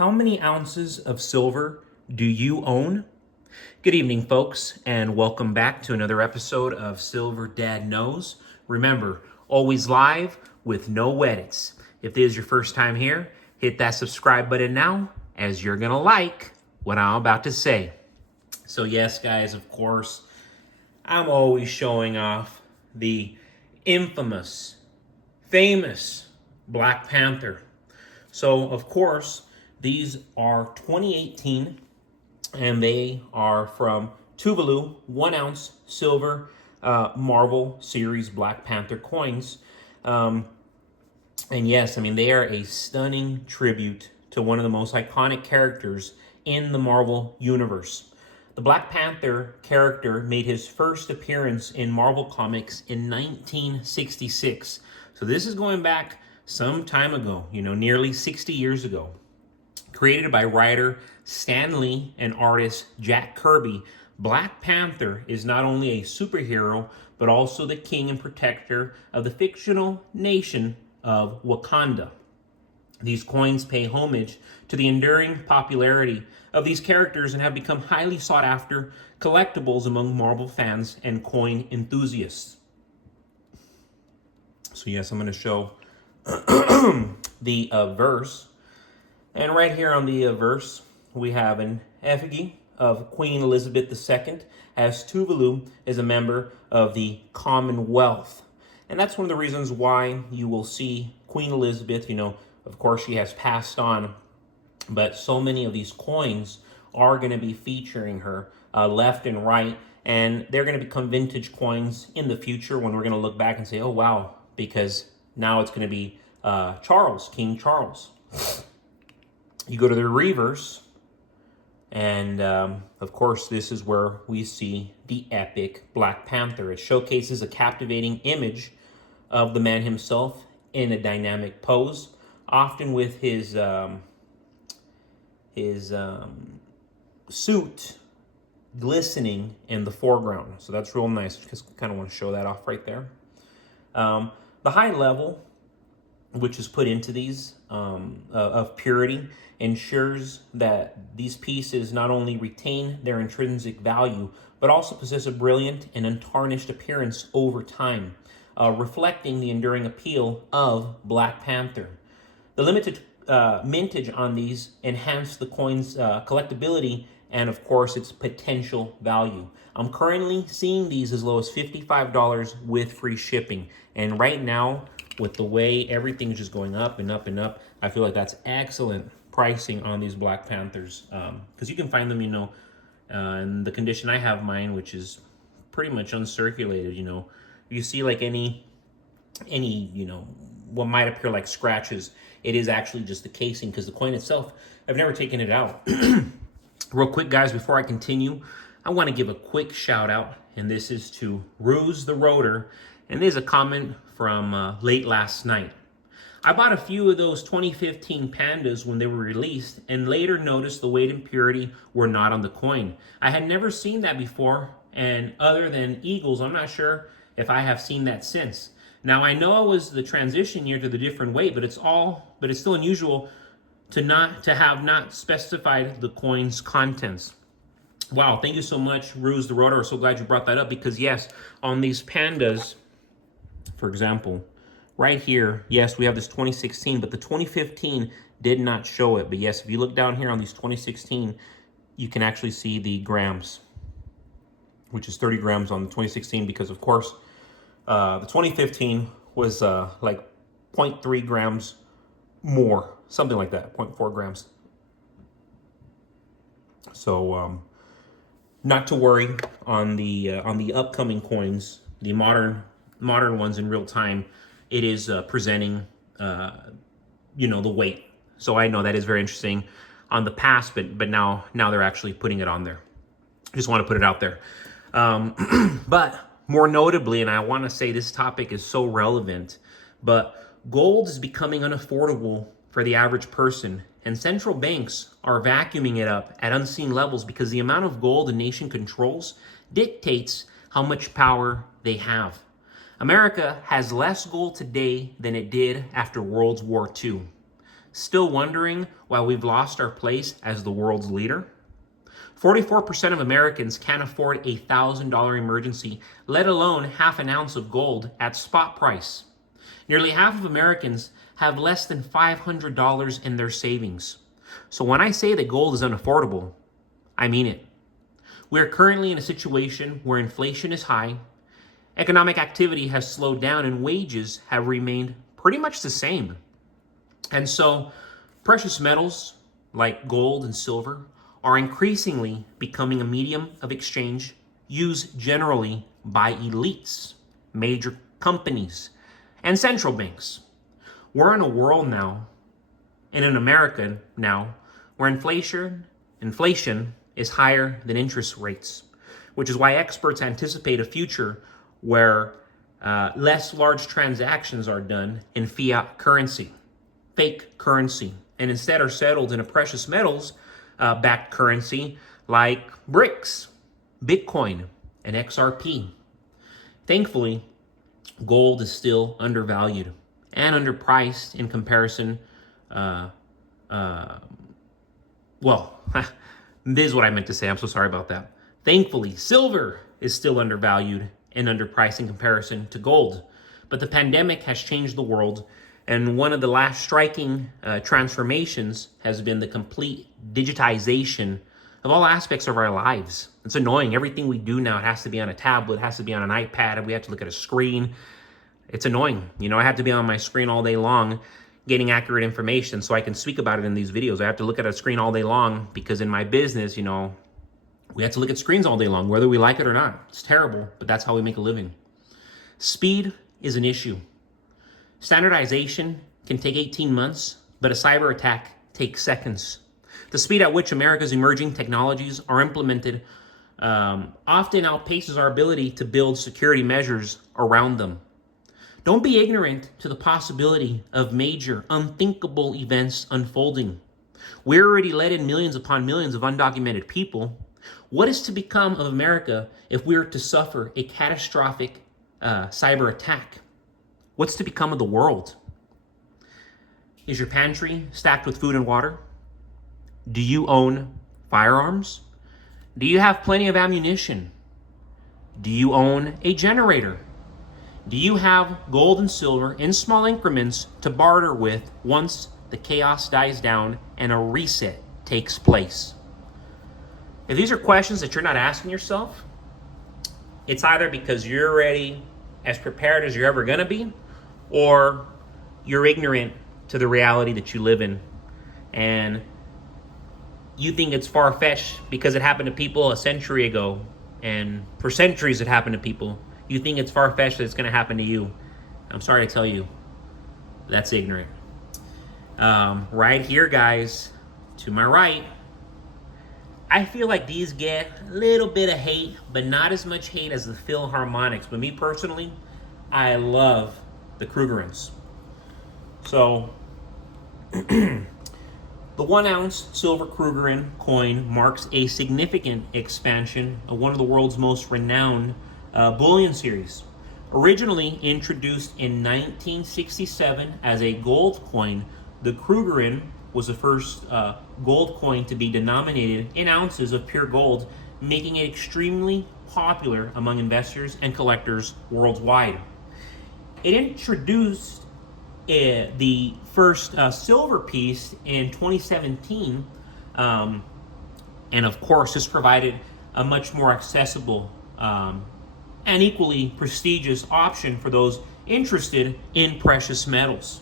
How many ounces of silver do you own? Good evening, folks, and welcome back to another episode of Silver Dad Knows. Remember, always live with no edits. If this is your first time here, hit that subscribe button now, as you're going to like what I'm about to say. So yes, guys, of course, I'm always showing off the infamous, famous Black Panther. So, of course, these are 2018, and they are from Tuvalu, 1 ounce silver Marvel Series Black Panther coins. And yes, I mean, they are a stunning tribute to one of the most iconic characters in the Marvel Universe. The Black Panther character made his first appearance in Marvel Comics in 1966. So this is going back some time ago, nearly 60 years ago. Created by writer Stan Lee and artist Jack Kirby, Black Panther is not only a superhero, but also the king and protector of the fictional nation of Wakanda. These coins pay homage to the enduring popularity of these characters and have become highly sought after collectibles among Marvel fans and coin enthusiasts. So yes, I'm going to show the verse. And right here on the verse, we have an effigy of Queen Elizabeth II, as Tuvalu is a member of the Commonwealth. And that's one of the reasons why you will see Queen Elizabeth, of course she has passed on, but so many of these coins are going to be featuring her left and right, and they're going to become vintage coins in the future when we're going to look back and say, oh wow, because now it's going to be King Charles. You go to the reverse, and of course, this is where we see the epic Black Panther. It showcases a captivating image of the man himself in a dynamic pose, often with his suit glistening in the foreground. So that's real nice. Just kind of want to show that off right there. The high level, which is put into these of purity, ensures that these pieces not only retain their intrinsic value, but also possess a brilliant and untarnished appearance over time, reflecting the enduring appeal of Black Panther. The limited mintage on these enhance the coin's collectability and, of course, its potential value. I'm currently seeing these as low as $55 with free shipping. And right now, with the way everything's just going up and up and up, I feel like that's excellent pricing on these Black Panthers, because you can find them, in the condition I have mine, which is pretty much uncirculated. You see like any what might appear like scratches, it is actually just the casing, because the coin itself, I've never taken it out. Real quick, guys, before I continue, I want to give a quick shout out, and this is to Ruse the Rotor, and there's a comment from late last night. I bought a few of those 2015 pandas when they were released, and later noticed the weight and purity were not on the coin. I had never seen that before, and other than Eagles, I'm not sure if I have seen that since. Now, I know it was the transition year to the different weight, but it's still unusual to have not specified the coin's contents. Wow, thank you so much, Ruse the Rotor. I'm so glad you brought that up, because yes, on these pandas, for example, right here, yes, we have this 2016, but the 2015 did not show it. But yes, if you look down here on these 2016, you can actually see the grams, which is 30 grams on the 2016, because of course, the 2015 was like 0.3 grams more, something like that, 0.4 grams. So not to worry on the upcoming coins, the modern ones in real time. It is presenting, the weight. So I know that is very interesting on the past, but now they're actually putting it on there. Just want to put it out there. But more notably, and I want to say this topic is so relevant, but gold is becoming unaffordable for the average person, and central banks are vacuuming it up at unseen levels, because the amount of gold a nation controls dictates how much power they have. America has less gold today than it did after World War II. Still wondering why we've lost our place as the world's leader? 44% of Americans can't afford a $1,000 emergency, let alone half an ounce of gold at spot price. Nearly half of Americans have less than $500 in their savings. So when I say that gold is unaffordable, I mean it. We are currently in a situation where inflation is high, economic activity has slowed down, and wages have remained pretty much the same. And so precious metals like gold and silver are increasingly becoming a medium of exchange used generally by elites, major companies, and central banks. We're in a world now, and in America now, where inflation is higher than interest rates, which is why experts anticipate a future where less large transactions are done in fiat currency, fake currency, and instead are settled in a precious metals backed currency like BRICS, Bitcoin, and XRP. Thankfully, gold is still undervalued and underpriced in comparison. This is what I meant to say. I'm so sorry about that. Thankfully, silver is still undervalued and underpriced in comparison to gold. But the pandemic has changed the world, and one of the last striking transformations has been the complete digitization of all aspects of our lives. It's annoying. Everything we do now, it has to be on a tablet, it has to be on an iPad, we have to look at a screen. It's annoying. I have to be on my screen all day long getting accurate information so I can speak about it in these videos. I have to look at a screen all day long because in my business, we have to look at screens all day long, whether we like it or not. It's terrible, but that's how we make a living. Speed is an issue. Standardization can take 18 months, but a cyber attack takes seconds. The speed at which America's emerging technologies are implemented often outpaces our ability to build security measures around them. Don't be ignorant to the possibility of major, unthinkable events unfolding. We're already let in millions upon millions of undocumented people. What is to become of America if we are to suffer a catastrophic cyber attack? What's to become of the world? Is your pantry stacked with food and water? Do you own firearms? Do you have plenty of ammunition? Do you own a generator? Do you have gold and silver in small increments to barter with once the chaos dies down and a reset takes place? If these are questions that you're not asking yourself, it's either because you're already as prepared as you're ever going to be, or you're ignorant to the reality that you live in. And you think it's far-fetched because it happened to people a century ago, and for centuries it happened to people. You think it's far-fetched that it's going to happen to you. I'm sorry to tell you, that's ignorant. Right here, guys, to my right, I feel like these get a little bit of hate, but not as much hate as the Philharmonics. But me personally, I love the Krugerrands. So, the 1 ounce silver Krugerrand coin marks a significant expansion of one of the world's most renowned bullion series. Originally introduced in 1967 as a gold coin, the Krugerrand was the first gold coin to be denominated in ounces of pure gold, making it extremely popular among investors and collectors worldwide. It introduced the first silver piece in 2017, and of course this provided a much more accessible and equally prestigious option for those interested in precious metals.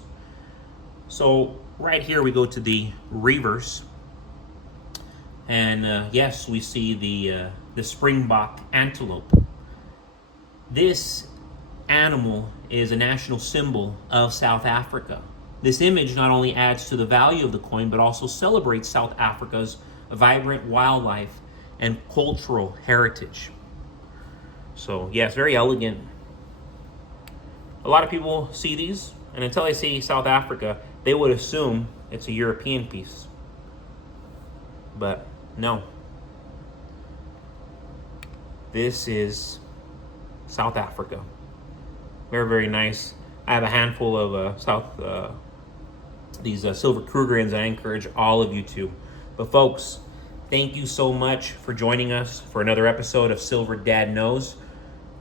So right here we go to the reverse, and yes, we see the springbok antelope. This animal is a national symbol of South Africa. This image not only adds to the value of the coin, but also celebrates South Africa's vibrant wildlife and cultural heritage. So yes, very elegant. A lot of people see these, and until they see South Africa, they would assume it's a European piece. But no. This is South Africa. Very, very nice. I have a handful of silver Krugerrands. I encourage all of you to. But folks, thank you so much for joining us for another episode of Silver Dad Knows.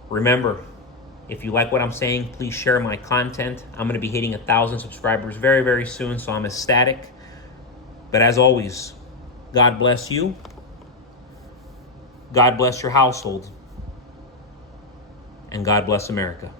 Remember, if you like what I'm saying, please share my content. I'm going to be hitting 1,000 subscribers very, very soon, so I'm ecstatic. But as always, God bless you. God bless your household. And God bless America.